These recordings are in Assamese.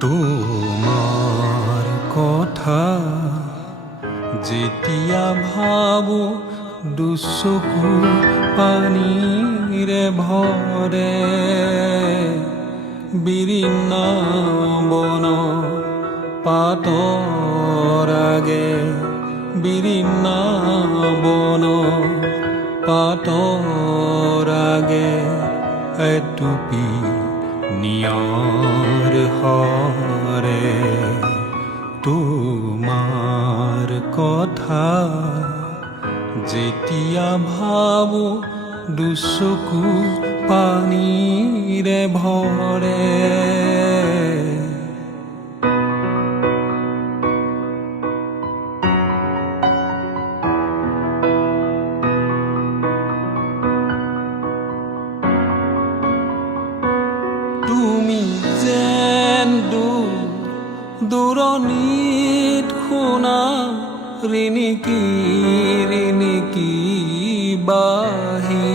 তোমাৰ কথা যেতিয়া ভাবো দুচকু পানীৰে ভৰে বিৰিণ বন পাতৰ আগে বিৰিণ বন পাতৰ আগে এটুপি নিয়ৰ হৰে তোমাৰ কথা যেতিয়া ভাবো দুচকু পানীৰে ভৰে তুমি যেন দূৰণিত শুনা ৰিণিকি ৰিণিকি বাহি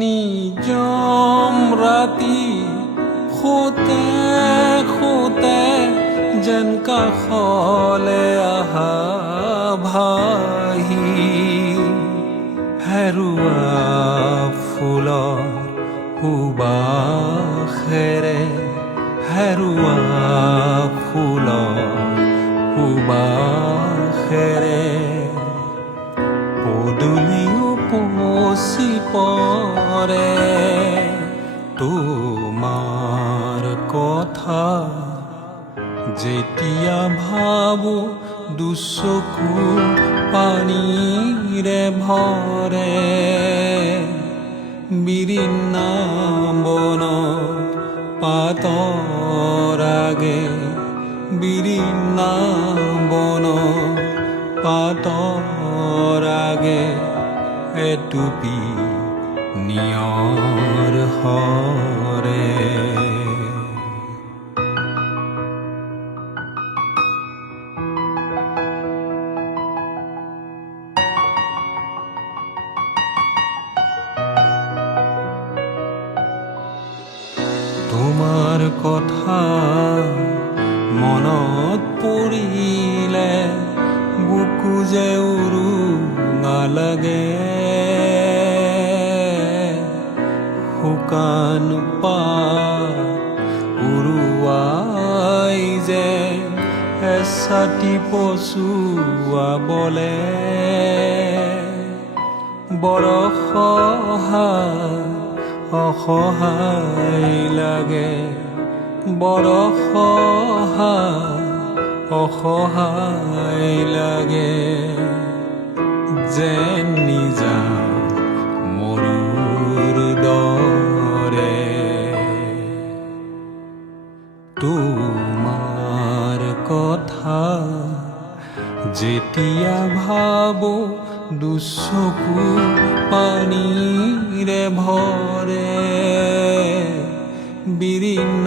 নিজম ৰাতি শুতে শুতে যেন কাষলে আহা ভাহি হেৰুৱা ফুলৰ সুবাসেৰে হেৰুৱা ফুলৰ সুবাসেৰে পদূলিও উপচি পৰে তোমাৰ কথা যেতিয়া ভাবো দুচকু পানীৰে ভৰে বিৰিণ বন পাতৰ আগে বিৰিণ বন পাতৰ আগে এটুপি নিয়ৰ হৰে তোমাৰ কথা মনত পৰিলে বুকু যে উৰুঙা লাগে শুকান পাত উৰুৱাই যে এছাটি পচুৱাবলে বৰ অসহায় লাগে বৰ অসহায় লাগে যেন নিজা মৰুৰ দৰে তোমাৰ কথা যেতিয়া ভাবো দুচকু পানীৰে ভৰে বিৰিণ